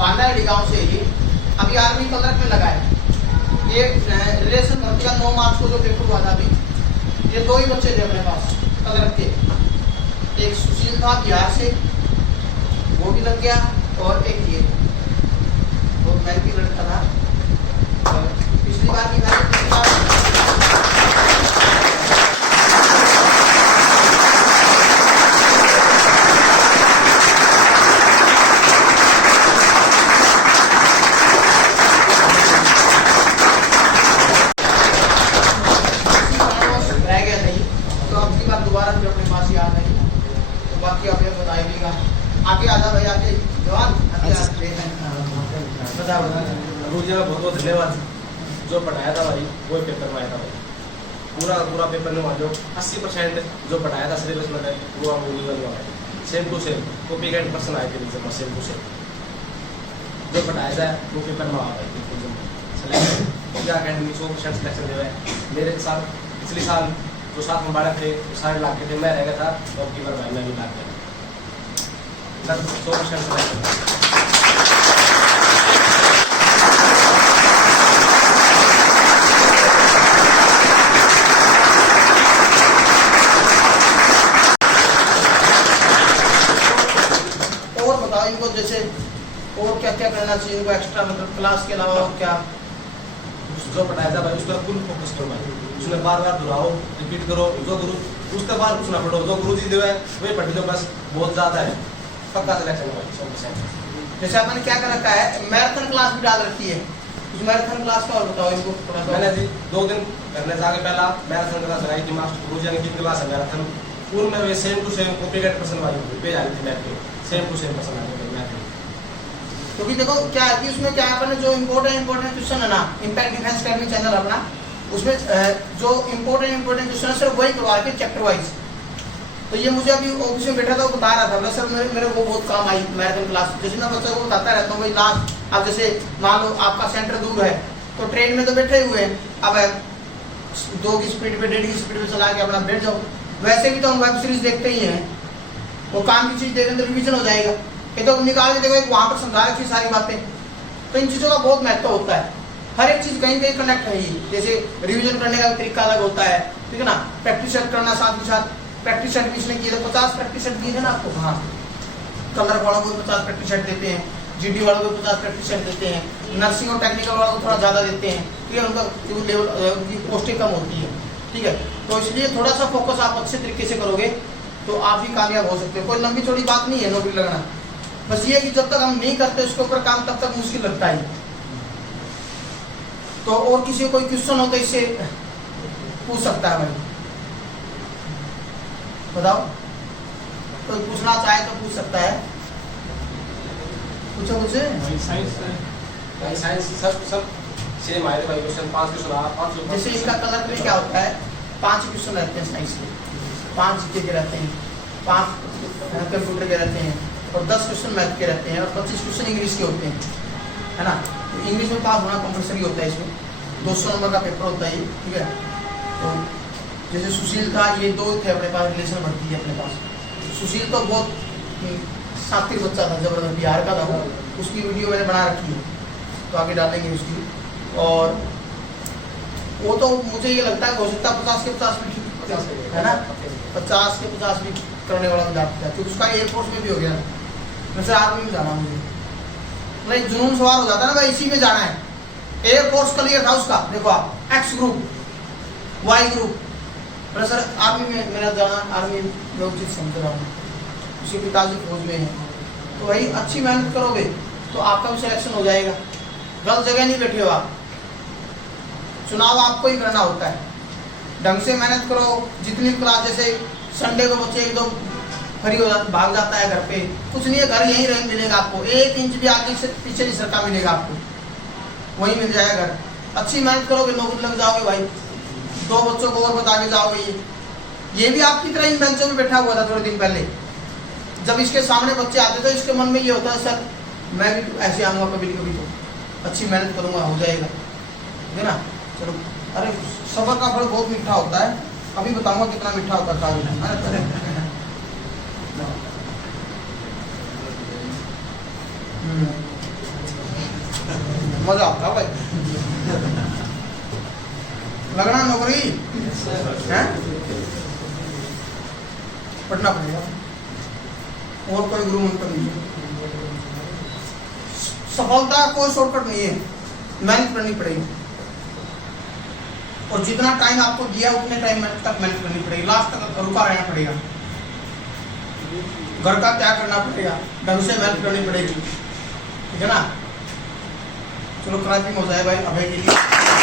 बांदाडी गांव से ये अभी आर्मी कलर में लगा है। ये रिलेशन भर्ती का 9 मार्च को जो पेपर हुआ था अभी, ये 2 ही बच्चे थे अपने पास कलर के। एक सुशील था बिहार से, वो भी लग गया, और एक ये बहुत मेहनती लड़का था। पिछली बार की दोबारा फिर अपने पास ही आ गई। तो बाकी आप ये बताइएगा। आगे आजा भाई, आगे जवान बताओ। गुरु जी का बहुत बहुत धन्यवाद। जो पढ़ाया था भाई वो पेपर में आया था भाई, पूरा पेपर में जो 80% जो पढ़ाया था सिलेबस में वो हम गूगल में आए, सेम टू सेम कॉपी का पर्सन आए थे नीचे, सेम टू सेम जो पढ़ाया था वो पेपर में आ गया बिल्कुल। पूजा अकेडमी 100% सिलेक्शन दे रहे मेरे साथ। पिछले साल जो 7 में बालक थे वो सारे लाख के थे, मैं रह गया था और की बार भाई मैं भी लाख गया सर 100% सिलेक्शन। इनको जैसे और क्या क्या करना चाहिए इनको एक्स्ट्रा, मतलब क्लास के अलावा और क्या? जो पढ़ाया था भाई उस पर फुल फोकस करो भाई, उसमें बार बार दोहराओ, रिपीट करो। जो गुरु उसके बाद कुछ ना पढ़ो, जो गुरु जी दे वही पढ़ लो बस, बहुत ज़्यादा है, पक्का सिलेक्शन भाई 100%। जैसे आपने क्या कर रखा है, मैराथन क्लास भी डाल रखी है, उस मैराथन क्लास का और बताओ इनको थोड़ा सा। मैंने जी 2 दिन करने जाके पहला मैराथन क्लास लगाई थी, मास्टर गुरु जी की क्लास है मैराथन, उनमें वे सेम टू सेम कॉपी का पर्सन वाली पेज आ रही थी मैथ के, सेम टू सेम पर्सन आ रही थी मैथ। क्योंकि देखो क्या है कि उसमें क्या अपन जो इम्पोर्टेंट क्वेश्चन है ना, इम्पैक्ट डिफेंस अकेडमी चैनल अपना, उसमें जो इम्पोर्टेंट क्वेश्चन सिर्फ वही करवा के चैप्टर वाइज। तो ये मुझे अभी ऑफिस में बैठा था, वो बता रहा था बोला सर मेरे को बहुत काम आई मैराथन क्लास। जैसे मैं बच्चों को बताता रहता हूँ भाई लास्ट, अब जैसे मान लो आपका सेंटर दूर है तो ट्रेन में तो बैठे हुए हैं, अब 2 की स्पीड पे 1.5 की स्पीड पे चला के अपना बैठ जाओ। वैसे भी तो हम वेब सीरीज देखते ही हैं, वो काम की चीज देखें तो रिविजन हो जाएगा। ये तो निकाल के देखो वहां पर समझा रखी सारी बातें। तो इन चीजों का बहुत महत्व होता है, हर एक चीज कहीं कहीं कनेक्ट है ही। जैसे रिवीजन करने का तरीका अलग होता है, ठीक है ना, प्रैक्टिस सेट करना, साथ ही साथ प्रैक्टिस सेट भी इसने किए थे, 50 प्रैक्टिस सेट दिए थे ना आपको। हाँ, कलर वालों को 50 प्रैक्टिस सेट देते हैं, जीडी वालों को 50 प्रैक्टिस सेट देते हैं, नर्सिंग और टेक्निकल वालों को थोड़ा ज्यादा देते हैं, ठीक है, उनका लेवल उनकी पोस्टें कम होती है, ठीक है। तो इसलिए थोड़ा सा फोकस आप अच्छे तरीके से करोगे तो आप भी कामयाब हो सकते हो। कोई लंबी चौड़ी बात नहीं है नौकरी लगना, बस ये कि जब तक हम नहीं करते उसके ऊपर काम तब तक मुश्किल लगता है। तो और किसी कोई क्वेश्चन हो तो इससे पूछ सकता है भाई, बताओ कोई पूछना चाहे तो पूछ सकता है, पूछो मुझसे। साइंस सब सेम आए भाई, क्वेश्चन 5 क्वेश्चन आ 5। जैसे इसका कलर में क्या होता है, 5 क्वेश्चन रहते हैं साइंस के, 5 जीके के रहते हैं, 5 कंप्यूटर के रहते हैं, और 10 क्वेश्चन मैथ के रहते हैं, और 25 क्वेश्चन इंग्लिश के होते हैं, है ना। तो इंग्लिश में पास होना कंपलसरी होता है, इसमें 200 नंबर का पेपर होता है, ठीक है। तो जैसे सुशील था, ये 2 थे अपने पास, रिलेशन भर्ती है अपने पास। सुशील तो बहुत शातिर बच्चा था, जबरदस्त, बिहार का था वो, उसकी वीडियो मैंने बना रखी है तो आगे डालेंगे उसकी। और वो तो मुझे ये लगता है हो सकता है 50 के 50 भी, है ना, 50 के 50 भी करने वाला विद्यार्थी था, क्योंकि उसका एयरफोर्स में भी हो गया, वैसे आर्मी में जाना मुझे नहीं, जुनून सवार हो जाता है ना भाई, इसी में जाना है। एयरफोर्स क्लियर था उसका, देखो आप, X group, Y group, sir army में मेरा जाना, आर्मी में उचित समझ रहा हूँ, उसके पिताजी फौज में है। तो भाई अच्छी मेहनत करोगे तो आपका भी सिलेक्शन हो जाएगा, गलत जगह नहीं बैठे हो आप। चुनाव आपको ही करना होता है, ढंग से मेहनत करो। जितनी क्लास, जैसे संडे को बच्चे एकदम फ्री हो जाता, भाग जाता है घर पे, कुछ नहीं है, घर यहीं रह मिलेगा आपको, 1 इंच भी आगे से पीछे नहीं सरका मिलेगा आपको, वहीं मिल जाएगा घर। अच्छी मेहनत करोगे नौकरी लग जाओगे भाई। 2 बच्चों को और बता के जाओगे। ये भी आपकी तरह इन बेंचों में बैठा हुआ था थोड़े दिन पहले, जब इसके सामने बच्चे आते थे इसके मन में ये होता है सर मैं भी ऐसे आऊँगा कभी कभी, तो अच्छी मेहनत करूँगा, हो जाएगा, ठीक है ना। चलो, अरे सबर का फल बहुत मीठा होता है, अभी बताऊंगा कितना मीठा होता था। मजा आता भाई। लगना नौकरी है, पढ़ना पड़ेगा और कोई गुरु मंत्र नहीं है। सफलता कोई शॉर्टकट नहीं है, मेहनत करनी पड़ेगी और जितना टाइम आपको दिया उतने टाइम तक मेहनत करनी पड़ेगी, लास्ट तक रुका रहना पड़ेगा, घर का त्याग करना पड़ेगा, ढंग से मेहनत करनी पड़ेगी, ठीक है ना। चलो क्रांति हो जाए भाई अभय के लिए।